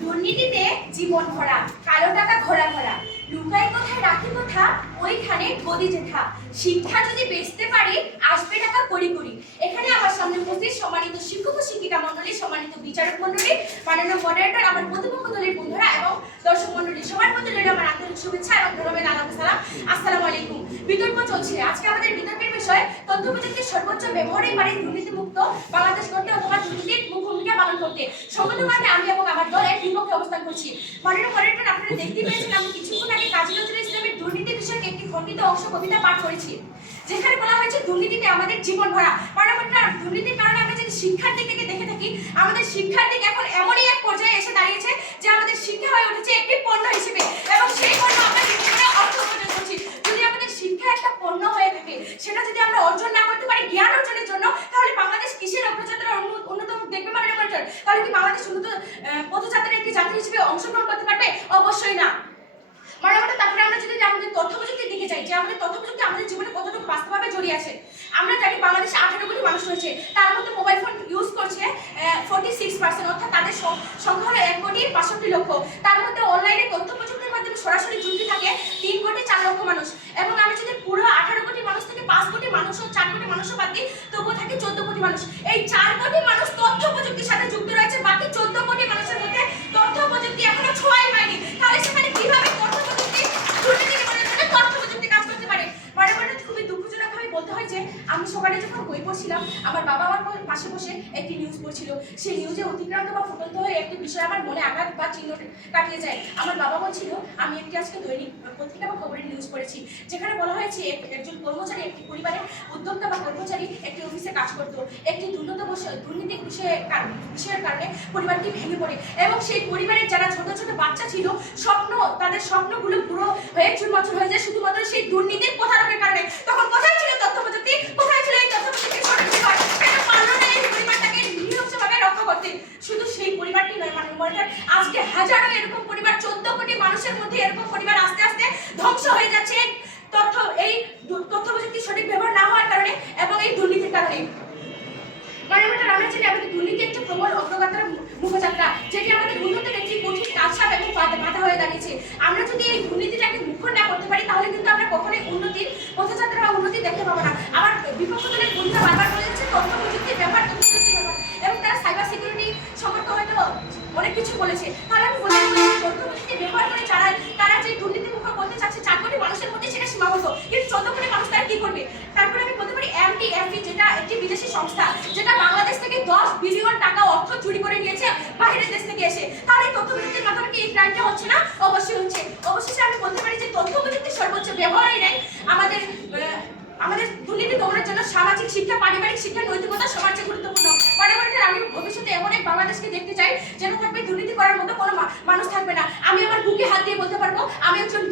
দুর্নীতিতে জীবন ভরা, কালো টাকা ঘোরা ভরা। লুকাই কোথায় রাখি কোথা, ওইখানে গদি জেঠা শিক্ষা যদি বেচতে পারি, আসবে টাকা করি করি। এখানে আমার সামনে উপস্থিত সম্মানিত শিক্ষক ও শিক্ষিকা মন্ডলী সম্মানিত বিচারক মন্ডলী মাননীয় মডারেটর আমার প্রতিপক্ষ দলের বন্ধুরা এবং দর্শক মন্ডলী, সবার মধ্যে রইল আমার আন্তরিক শুভেচ্ছা এবং ধন্যবাদ আলাদা সালাম। আসসালামু আলাইকুম। বিতর্ক চলছে। আজকে আমাদের বিতর্কের বিষয় তথ্য প্রযুক্তির সর্বোচ্চ ব্যবহারেই পারে দুর্নীতিমুক্ত বাংলাদেশ করতে অথবা দুর্নীতির ভূমিকা পালন করতে। সঙ্গত কারণে আমি এবং আমার দল এক বিপক্ষে অবস্থান করছি। মনে করেন আপনারা দেখতে পেয়েছেন আমি কিছুক্ষণ আগে কাজী নজরুল বিষয়ক অংশ, কবিতা পাঠ করেছি। যেখানে বলা হয়েছে, দুর্নীতিতে আমাদের জীবন ভরা। মানবতা দুর্নীতির কারণে আমরা যদি শিক্ষার দিক থেকে দেখে থাকি, আমাদের শিক্ষার দিক এখন এমনই এক পর্যায়ে এসে দাঁড়িয়েছে যে আমাদের শিক্ষা হয়ে উঠেছে একটি পণ্য হিসেবে। এবং সেই পণ্য আমরা জীবনে অর্থ উপার্জন করছি। যদি আমাদের শিক্ষা একটা পণ্য হয়ে থাকে, সেটা যদি আমরা অর্জন না করতে পারি জ্ঞান অর্জনের জন্য, তাহলে বাংলাদেশ কিসের অগ্রযাত্রার অন্যতম দেখবে মানে তাহলে কি বাংলাদেশ উন্নত পথযাত্রার একটি জাতি হিসেবে অংশগ্রহণ করতে পারবে? অবশ্যই না মানবতা তারপরে আমরা যদি আমাদের তথ্য প্রযুক্তির দিকে যাই, যে আমাদের তথ্য প্রযুক্তি আমাদের জীবনে কতটুকু বাস্তবভাবে জড়িয়ে আছে। আমরা জানি বাংলাদেশে আঠারো কোটি মানুষ রয়েছে, তার মধ্যে মোবাইল ফোন ইউজ করছে ফোর্টি সিক্স পার্সেন্ট অর্থাৎ তাদের সংখ্যা হলো এক কোটি বাষট্টি লক্ষ। তার মধ্যে অনলাইনে তথ্য প্রযুক্তির মাধ্যমে সরাসরি যুক্তি থাকে তিন কোটি চার লক্ষ মানুষ। এবং আমি যদি পুরো আঠারো কোটি মানুষ থেকে পাঁচ কোটি মানুষ ও চার কোটি মানুষও বাদ দিই, তবুও থাকে চোদ্দ কোটি মানুষ। এই চার কোটি মানুষ তথ্য প্রযুক্তির সাথে যুক্ত রয়েছে বাকি চোদ্দ কোটি মানুষের মধ্যে তথ্য প্রযুক্তি এখনও ছোঁয়াই পায়নি তাহলে সেখানে কীভাবে তথ্য প্রযুক্তি দুর্নীতি নিবারণের জন্য তথ্য প্রযুক্তি কাজ করতে পারে মানে মানে খুবই দুঃখজনক ভাবে বলতে হয় যে আমি সকালে পড়ছিলাম আমার বাবা আমার পাশে বসে একটি নিউজ পড়ছিল। সেই নিউজে অতিক্রান্ত বা ফুটন্ত হয়ে একটি বিষয় আমার মনে আঘাত বা চিহ্ন কাটিয়ে যায়। আমার বাবা বলছিল, আমি একটি আজকে দৈনিক পত্রিকা বা খবরের নিউজ পড়েছি, যেখানে বলা হয়েছে এক- একজন কর্মচারী একটি পরিবারের উদ্যোক্তা বা কর্মচারী একটি অফিসে কাজ করত। একটি দুর্নীত দুর্নীতির বিষয়ে বিষয়ের কারণে পরিবারটি ভেঙে পড়ে এবং সেই পরিবারের যারা ছোট ছোট বাচ্চা ছিল, স্বপ্ন তাদের স্বপ্নগুলো পুরো হয়ে চুরমাচুর হয়ে যায়। শুধুমাত্র সেই দুর্নীতির প্রতারকের কারণে তখন কোথায় ছিল তথ্য প্রযুক্তি কোথায় ছিল এই তথ্য প্রযুক্তির ছোট পরিবার কেন পারল না এই পরিবারটাকে নিরক্ষভাবে করতে শুধু সেই পরিবারটি নয় মানে মনিটর আজকে হাজারো এরকম পরিবার, চোদ্দ কোটি মানুষের মধ্যে এরকম পরিবার আস্তে আস্তে ধ্বংস হয়ে যাচ্ছে। তথ্য, এই তথ্য প্রযুক্তি সঠিক ব্যবহার না হওয়ার কারণে এবং এই দুর্নীতির কারণে। মানে আমরা জানি আমাদের দুর্নীতি একটি প্রবল অগ্রগাত্রা মুখযাত্রা যেটি আমাদের উন্নতির একটি কঠিন আশা এবং বাধা হয়ে আমরা যদি এই দুর্নীতিটাকে মুখ্য না করতে পারি তাহলে কিন্তু আমরা কখনোই উন্নতির পথযাত্রা বা উন্নতি দেখতে পাবো না আবার বিপক্ষ দলের বন্ধুরা বারবার বলে যাচ্ছে তথ্য প্রযুক্তির ব্যাপার তথ্য প্রযুক্তির ব্যাপার এবং তারা সাইবার সিকিউরিটি সম্পর্কে হয়তো অনেক কিছু বলেছে। তাহলে আমি তথ্য প্রযুক্তি ব্যবহার করে যারা, তারা যে দুর্নীতি মুখ করতে চাচ্ছে, চার কোটি মানুষের মধ্যে সেটা সীমাবদ্ধ। কিন্তু চোদ্দ কোটি মানুষ তারা কি করবে? তারপরে আমি বলতে পারি এমটি এমপি যেটা একটি বিদেশি সংস্থা, যেটা বাংলাদেশ থেকে দশ বিলিয়ন টাকা অর্থ চুরি করে নিয়েছে, বাইরের দেশ থেকে এসে। তাহলে তথ্য প্রযুক্তির মাধ্যমে কি এই ক্রাইমটা হচ্ছে না? অবশ্যই হচ্ছে। অবশেষে আমি বলতে পারি যে তথ্য প্রযুক্তির সর্বোচ্চ ব্যবহারই নেই আমাদের আহ, আমাদের দুর্নীতি দমনের জন্য সামাজিক শিক্ষা পারিবারিক শিক্ষা নৈতিকতা সবার চেয়ে গুরুত্বপূর্ণ পরবর্তীতে আমি ভবিষ্যতে এমন এক বাংলাদেশকে দেখতে চাই যেন থাকবে দুর্নীতি করার মতো কোনো মানুষ থাকবে না। আমি আমার বুকে হাত দিয়ে বলতে পারব, আমি একজন